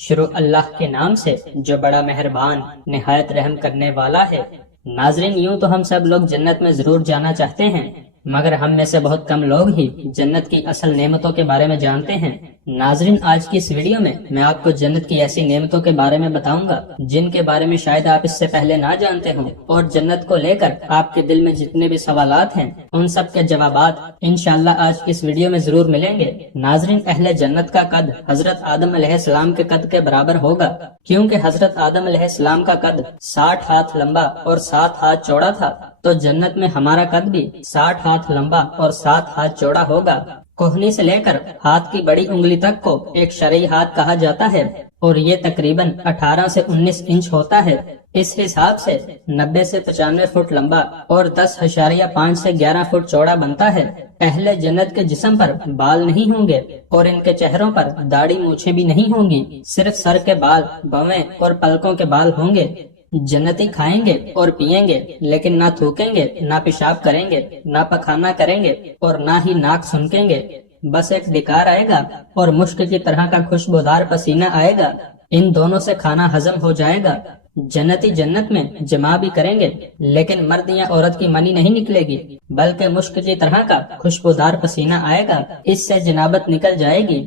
شروع اللہ کے نام سے جو بڑا مہربان نہایت رحم کرنے والا ہے۔ ناظرین، یوں تو ہم سب لوگ جنت میں ضرور جانا چاہتے ہیں، مگر ہم میں سے بہت کم لوگ ہی جنت کی اصل نعمتوں کے بارے میں جانتے ہیں۔ ناظرین، آج کی اس ویڈیو میں میں آپ کو جنت کی ایسی نعمتوں کے بارے میں بتاؤں گا جن کے بارے میں شاید آپ اس سے پہلے نہ جانتے ہوں، اور جنت کو لے کر آپ کے دل میں جتنے بھی سوالات ہیں ان سب کے جوابات انشاءاللہ آج کی اس ویڈیو میں ضرور ملیں گے۔ ناظرین، اہل جنت کا قد حضرت آدم علیہ السلام کے قد کے برابر ہوگا، کیونکہ حضرت آدم علیہ السلام کا قد 60 ہاتھ لمبا اور 7 ہاتھ چوڑا تھا، تو جنت میں ہمارا قد بھی 60 ہاتھ لمبا اور 7 ہاتھ چوڑا ہوگا۔ کوہنی سے لے کر ہاتھ کی بڑی انگلی تک کو ایک شرعی ہاتھ کہا جاتا ہے، اور یہ تقریباً 18 سے 19 انچ ہوتا ہے۔ اس حساب سے 90 سے 95 فٹ لمبا اور 10.5 سے 11 فٹ چوڑا بنتا ہے۔ اہل جنت کے جسم پر بال نہیں ہوں گے، اور ان کے چہروں پر داڑھی مونچھیں بھی نہیں ہوں گی، صرف سر کے بال، بویں اور پلکوں کے بال ہوں گے۔ جنتی کھائیں گے اور پیئیں گے، لیکن نہ تھوکیں گے، نہ پیشاب کریں گے، نہ پخانہ کریں گے، اور نہ ہی ناک سنکیں گے۔ بس ایک ڈکار آئے گا اور مشک کی طرح کا خوشبودار پسینہ آئے گا، ان دونوں سے کھانا ہضم ہو جائے گا۔ جنتی جنت میں جمع بھی کریں گے، لیکن مرد یا عورت کی منی نہیں نکلے گی، بلکہ مشک کی طرح کا خوشبودار پسینہ آئے گا، اس سے جنابت نکل جائے گی۔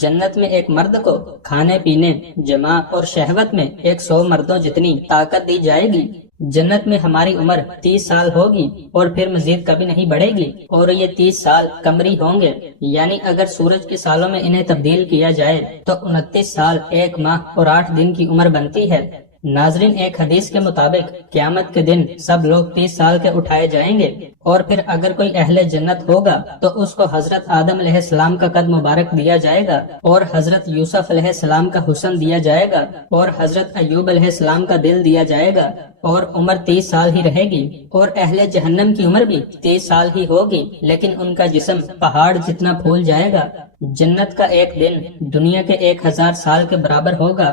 جنت میں ایک مرد کو کھانے پینے، جماع اور شہوت میں 100 مردوں جتنی طاقت دی جائے گی۔ جنت میں ہماری عمر 30 سال ہوگی اور پھر مزید کبھی نہیں بڑھے گی، اور یہ 30 سال قمری ہوں گے، یعنی اگر سورج کے سالوں میں انہیں تبدیل کیا جائے تو 29 سال 1 ماہ اور 8 دن کی عمر بنتی ہے۔ ناظرین، ایک حدیث کے مطابق قیامت کے دن سب لوگ 30 سال کے اٹھائے جائیں گے، اور پھر اگر کوئی اہل جنت ہوگا تو اس کو حضرت آدم علیہ السلام کا قد مبارک دیا جائے گا، اور حضرت یوسف علیہ السلام کا حسن دیا جائے گا، اور حضرت ایوب علیہ السلام کا دل دیا جائے گا، اور عمر 30 سال ہی رہے گی۔ اور اہل جہنم کی عمر بھی 30 سال ہی ہوگی، لیکن ان کا جسم پہاڑ جتنا پھول جائے گا۔ جنت کا ایک دن دنیا کے 1000 سال کے برابر ہوگا،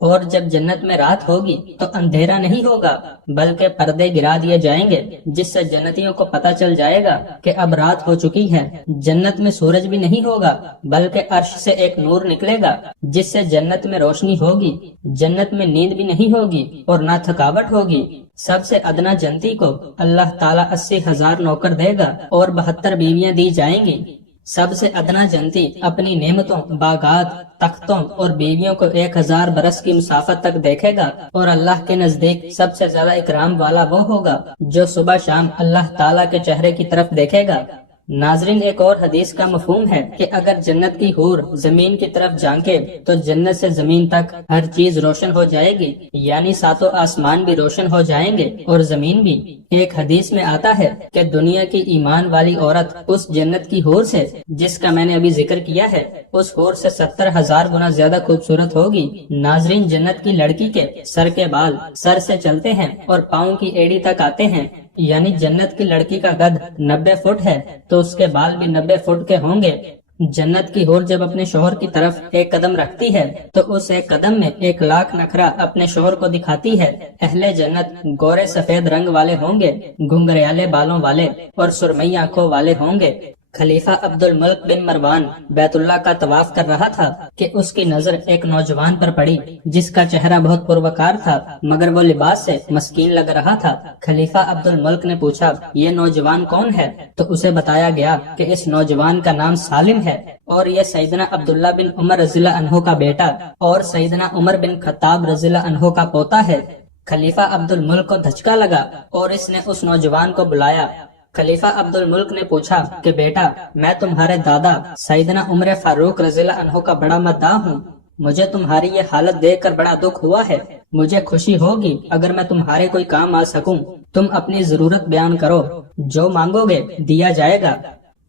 اور جب جنت میں رات ہوگی تو اندھیرا نہیں ہوگا، بلکہ پردے گرا دیے جائیں گے، جس سے جنتیوں کو پتہ چل جائے گا کہ اب رات ہو چکی ہے۔ جنت میں سورج بھی نہیں ہوگا، بلکہ عرش سے ایک نور نکلے گا جس سے جنت میں روشنی ہوگی۔ جنت میں نیند بھی نہیں ہوگی اور نہ تھکاوٹ ہوگی۔ سب سے ادنا جنتی کو اللہ تعالیٰ 80,000 نوکر دے گا اور 72 بیویاں دی جائیں گی۔ سب سے ادنا جنتی اپنی نعمتوں، باغات، تختوں اور بیویوں کو 1000 برس کی مسافت تک دیکھے گا، اور اللہ کے نزدیک سب سے زیادہ اکرام والا وہ ہوگا جو صبح شام اللہ تعالیٰ کے چہرے کی طرف دیکھے گا۔ ناظرین، ایک اور حدیث کا مفہوم ہے کہ اگر جنت کی حور زمین کی طرف جھانکے تو جنت سے زمین تک ہر چیز روشن ہو جائے گی، یعنی 7 آسمان بھی روشن ہو جائیں گے اور زمین بھی۔ ایک حدیث میں آتا ہے کہ دنیا کی ایمان والی عورت اس جنت کی حور سے، جس کا میں نے ابھی ذکر کیا ہے، اس حور سے 70,000 گنا زیادہ خوبصورت ہوگی۔ ناظرین، جنت کی لڑکی کے سر کے بال سر سے چلتے ہیں اور پاؤں کی ایڑی تک آتے ہیں، یعنی جنت کی لڑکی کا قد 90 فٹ ہے تو اس کے بال بھی 90 فٹ کے ہوں گے۔ جنت کی حور جب اپنے شوہر کی طرف ایک قدم رکھتی ہے تو اس ایک قدم میں 1,00,000 نخرہ اپنے شوہر کو دکھاتی ہے۔ اہل جنت گورے سفید رنگ والے ہوں گے، گھنگریالے بالوں والے اور سرمئی آنکھوں والے ہوں گے۔ خلیفہ عبد الملک بن مروان بیت اللہ کا طواف کر رہا تھا کہ اس کی نظر ایک نوجوان پر پڑی جس کا چہرہ بہت پروکار تھا، مگر وہ لباس سے مسکین لگ رہا تھا۔ خلیفہ عبد الملک نے پوچھا، یہ نوجوان کون ہے؟ تو اسے بتایا گیا کہ اس نوجوان کا نام سالم ہے، اور یہ سیدنا عبداللہ بن عمر رضی اللہ عنہ کا بیٹا اور سیدنا عمر بن خطاب رضی اللہ عنہ کا پوتا ہے۔ خلیفہ عبد الملک کو دھچکا لگا اور اس نے اس نوجوان کو بلایا۔ خلیفہ عبد الملک نے پوچھا کہ بیٹا، میں تمہارے دادا سیدنا عمر فاروق رضی اللہ عنہ کا بڑا مداح ہوں، مجھے تمہاری یہ حالت دیکھ کر بڑا دکھ ہوا ہے، مجھے خوشی ہوگی اگر میں تمہارے کوئی کام آ سکوں، تم اپنی ضرورت بیان کرو، جو مانگو گے دیا جائے گا۔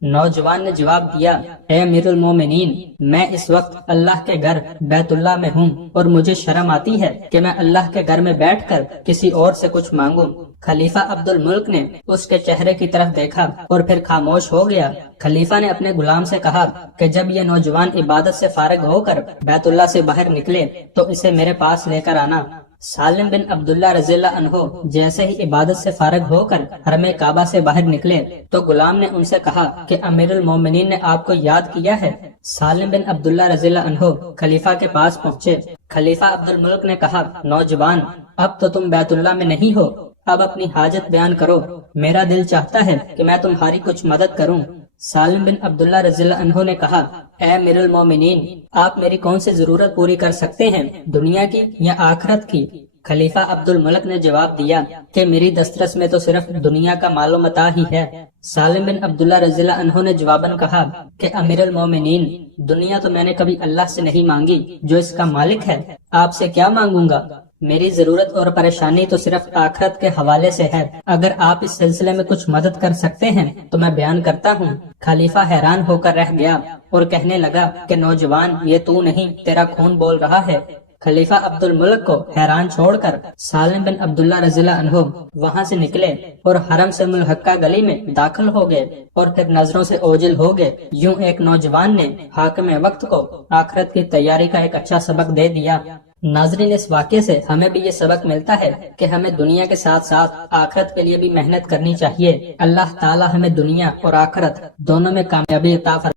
نوجوان نے جواب دیا، اے امیر المومنین، میں اس وقت اللہ کے گھر بیت اللہ میں ہوں اور مجھے شرم آتی ہے کہ میں اللہ کے گھر میں بیٹھ کر کسی اور سے کچھ مانگوں۔ خلیفہ عبد الملک نے اس کے چہرے کی طرف دیکھا اور پھر خاموش ہو گیا۔ خلیفہ نے اپنے غلام سے کہا کہ جب یہ نوجوان عبادت سے فارغ ہو کر بیت اللہ سے باہر نکلے تو اسے میرے پاس لے کر آنا۔ سالم بن عبداللہ رضی اللہ عنہ جیسے ہی عبادت سے فارغ ہو کر حرم کعبہ سے باہر نکلے تو غلام نے ان سے کہا کہ امیر المومنین نے آپ کو یاد کیا ہے۔ سالم بن عبداللہ رضی اللہ عنہ خلیفہ کے پاس پہنچے۔ خلیفہ عبد الملک نے کہا، نوجوان، اب تو تم بیت اللہ میں نہیں ہو، اب اپنی حاجت بیان کرو، میرا دل چاہتا ہے کہ میں تمہاری کچھ مدد کروں۔ سالم بن عبداللہ رضی اللہ عنہ نے کہا، اے امیر المومنین، آپ میری کون سی ضرورت پوری کر سکتے ہیں، دنیا کی یا آخرت کی؟ خلیفہ عبد الملک نے جواب دیا کہ میری دسترس میں تو صرف دنیا کا مال و متاع ہی ہے۔ سالم بن عبداللہ رضی اللہ عنہ نے جواباً کہا کہ امیر المومنین، دنیا تو میں نے کبھی اللہ سے نہیں مانگی جو اس کا مالک ہے، آپ سے کیا مانگوں گا؟ میری ضرورت اور پریشانی تو صرف آخرت کے حوالے سے ہے، اگر آپ اس سلسلے میں کچھ مدد کر سکتے ہیں تو میں بیان کرتا ہوں۔ خلیفہ حیران ہو کر رہ گیا اور کہنے لگا کہ نوجوان، یہ تو نہیں، تیرا خون بول رہا ہے۔ خلیفہ عبد الملک کو حیران چھوڑ کر سالم بن عبداللہ رضی اللہ عنہ وہاں سے نکلے اور حرم سے ملحقہ گلی میں داخل ہو گئے اور پھر نظروں سے اوجھل ہو گئے۔ یوں ایک نوجوان نے حاکم وقت کو آخرت کی تیاری کا ایک اچھا سبق دے دیا۔ ناظرین، اس واقعے سے ہمیں بھی یہ سبق ملتا ہے کہ ہمیں دنیا کے ساتھ ساتھ آخرت کے لیے بھی محنت کرنی چاہیے۔ اللہ تعالی ہمیں دنیا اور آخرت دونوں میں کامیابی عطا فرمائے۔